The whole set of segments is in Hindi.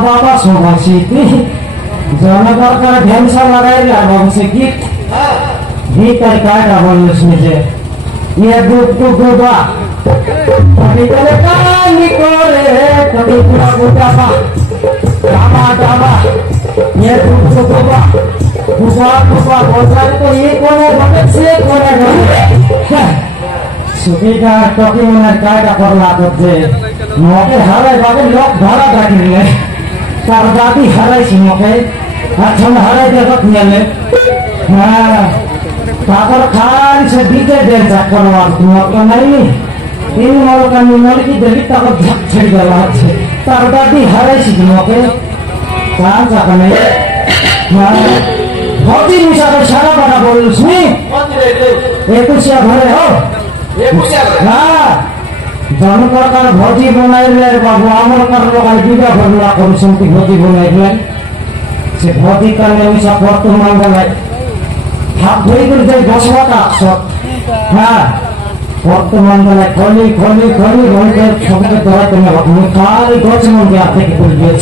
बाबा सोभाषी जनगणका ध्यान लगाई से गीत गीत का बोल ये डूबा कभी करे काली करे कभी पूरा बुढ़ापा डाबा डाबा ये डूबा डूबा डूबा बोलता तो ये कोने बने से कोने बने सुबह टॉकी में का करला करते मोके हराई बाबू लोग धरा डाकिले सरदादी हराई सी मोके अच्छा हराई दे रख नेले हां ताकर खान से दीते दे करवा तुम तो नहीं इन मोर का निमल की देवी तक झक छड़ गला छे सरदादी हराई सी मोके कहां जा कने हां बहुत ही मुसाफिर सारा बड़ा बोल सुनी एक कुछिया घरे हो जनकर भोजी बनाइले बाबू आमर कर लगाई दुटा भरला करूछन्ति भोजी बनाइले से भोजी करले उसा वर्तमान गलाई हाथ धोई कर दे बसवाटा सब हां वर्तमान गलाई खोली खोली खोली रोके सबके दरा करने हम खाली गोच मन के आते के बोल दिए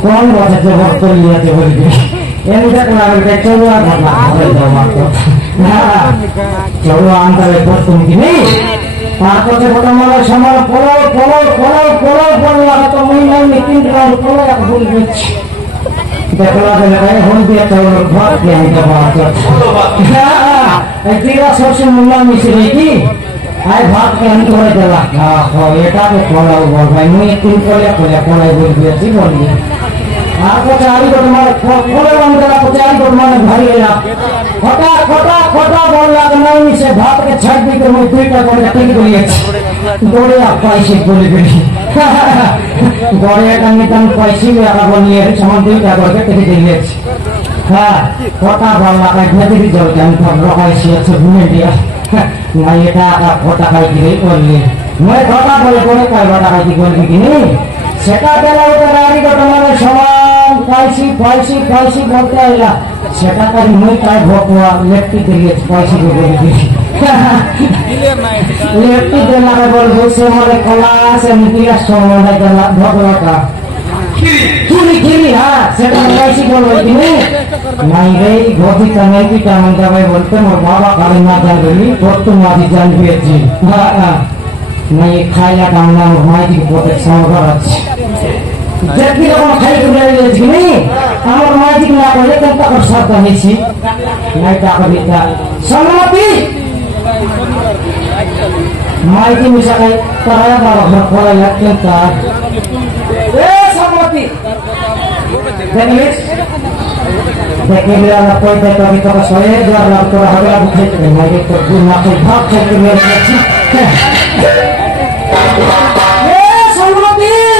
कौन बात है वर्त लिया के बोल दिए एने तक लागल के चलवा घटना हो जावा तो हां चलवा अंतर पर तुम की नहीं ताकते बटमाला समाल पोलो बोलला तो महीना में 3 राउंड पोलो या भूल गई देखला देले भाई होल दिया तो बहुत के हम बात हां ए तेरा सबसे मुल्ला मिसरी की आए भाग के हम तोड़ देला हां एटा के पोलो बोल भाई मैं 3 पोलो बोल दिया जी बोल दिया आपको चारी को तुम्हारे खोले बंदरा को चारी को तुम्हारे भारी है खोटा खोटा खोटा बोल रहा है नहीं से भाग के छट भी कर मुझे दुई का बोले टिक बोलिए गोड़े आप पैसे बोले भी गोड़े का निकल पैसे भी आगे बोलिए सामान दुई का बोले टिक बोलिए हाँ खोटा बोल रहा है घर भी जल के हम पर रोका इसी अच्छे घूमे दिया नहीं ये का खोटा का की नहीं बोलिए मैं खोटा बोले कोने का खोटा का की बोले की नहीं सेटा बेला उतर गाड़ी को तुम्हारे समान पैसी बोलते आइला सेटा करी मैं काय भोकवा लेफ्टी दिए पैसी को बोल दी लेफ्टी देला में बोल दो से हमारे कला से निकला सोमवार का भोकवा का खीरी हां सेटा पैसी बोल रही नहीं गई गोभी करने की काम दवाई बोलते मोर बाबा काले ना जान गई तो तुम आदि जान भी जी हां नहीं खाया काम ना माई की प्रोटेक्शन कर अच्छी जब भी लोग खाई कर रहे हैं नहीं हमारे माजी ना बोले तब तक सब नहीं छी नहीं का कभी था सम्मति माजी मिसा का कराया बाबा घर खोला लगते था ए सम्मति देखिए मेरा ना कोई तो कभी तो सोए जो आप तो हमारा बुखार तो नहीं तो दूर ना कोई भाग करके मेरे अच्छी ए सम्मति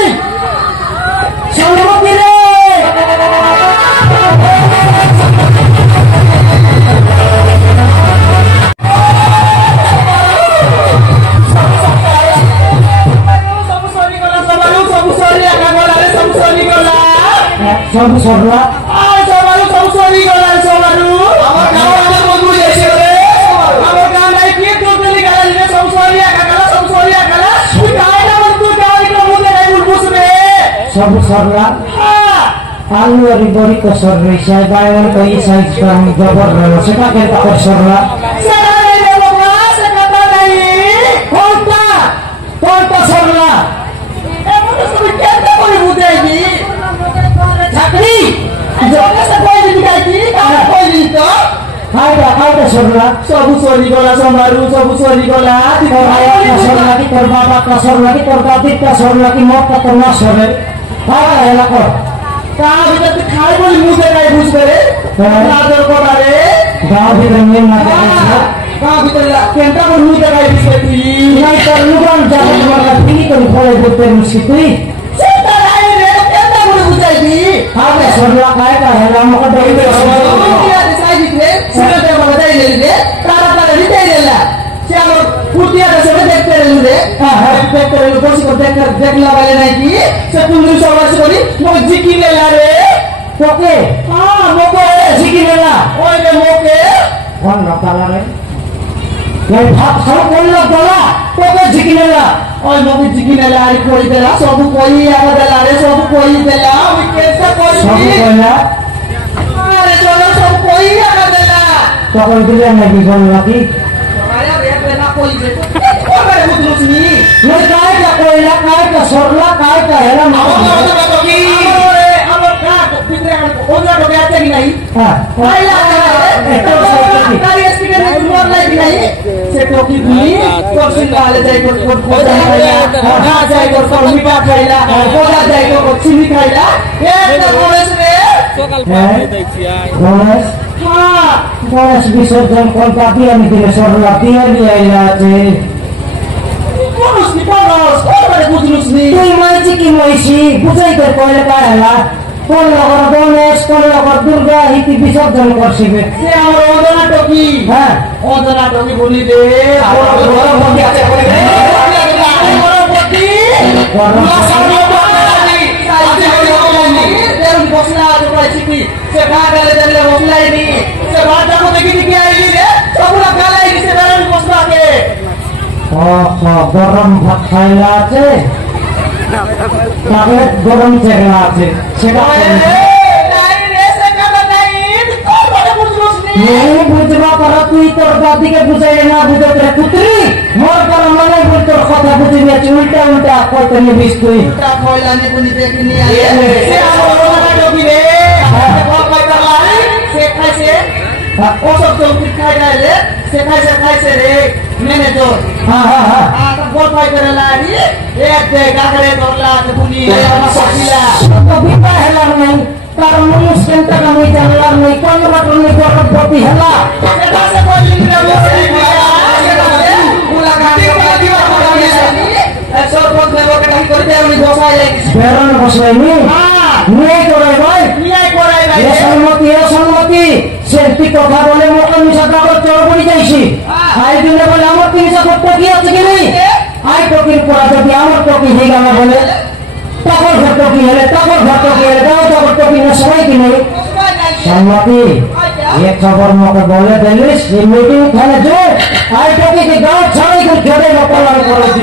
सब सरला সবারও সব সরি গলা সবারও আমার গাঁও বন্ধু এসে রে আমার গান নাই কি তো দিলি গলা দিলে সব সরি একালা সব সরি একালা তুই গায় না তুই গায় না মুদে নাই বুঝবে सब सरला आलू और बड़ी को सर रही है बायन को ये साइज का जबर रहा से का कहता कर सरला সেটা নাই রে বাবা সেটা নাই कोणता सरला এমন তুমি কেমনে করে বুঝাইবি चाकरी জোরে সে কই দিবি কি কারা কই দিবি তো कायदा सरला সবু সরি গলা সমারু সবু সরি গলা তোর আয়া का सरला की तोर बाबा का सरला की तोर दादी का सरला की मौत का तोर ना सरे कायदा है ना कर তা ভিতর তুই খাই বলি মুদে নাই বুঝবে রে রাজর কথা রে गांव भी रंगीन ना कर তা ভিতর কেনটা বলি মুদে নাই বুঝবে তুই नहीं तो लुगान जाने वाला पीली को खोले देते मुझकी तुई সেটা নাই রে কেনটা বলি বুঝাইবি आगे सरला कायदा है ना मका दई दे ओके सिकी लेला कौन रखता रे ये भाग सब कौन रखता ओके सिकी लेला सब कोई देला सब कोला सब कोई तो कोई दिले नहीं बोल लगी ये काय का सरला काय का है ना हां गणेश विसर्जन करता दिया निकले सरला दिया लिया আছে তুই মাইছি কি মাইছি বুঝাইতে কইলে কাহেলা কোন লগর গণেশ কোন লগর দুর্গা হিতি বিসর্জন করছিবে হ্যাঁ গরম ভাত খাইলা আছে তাহলে গরম চেগলা আছে সেটা বুঝবা পারা তুই তোর দাদিকে বুঝাই না বুঝাতে রে পুত্রি মোর পর মনে বল তোর কথা বুঝি না উল্টা উল্টা কইতে নিবিস তুই हाँ हाँ हाँ तो बिता हेला नहीं तार मनुष्य का नहीं जानला नहीं कौन बात नहीं गरम पति हेला বেরন বসাইনি নিয়ে করে ভাই এ সম্মতি সেটি কথা বলে মোটা মিশা কাগজ চড় পড়ে যাইছি আই দিনে বলে আমার তিনশো করতে কি আছে কি নেই আই টকির পড়া যদি আমার টকি হয়ে গেল বলে তখন ঘর টকি হলে তখন ঘর টকি হলে দাও তখন টকি না সবাই কি নেই সম্মতি ये खबर मौके बोले दिलिस ये मीटिंग खाने जो आई टकी के गांव छाड़ी को जोड़े लोकल कर दी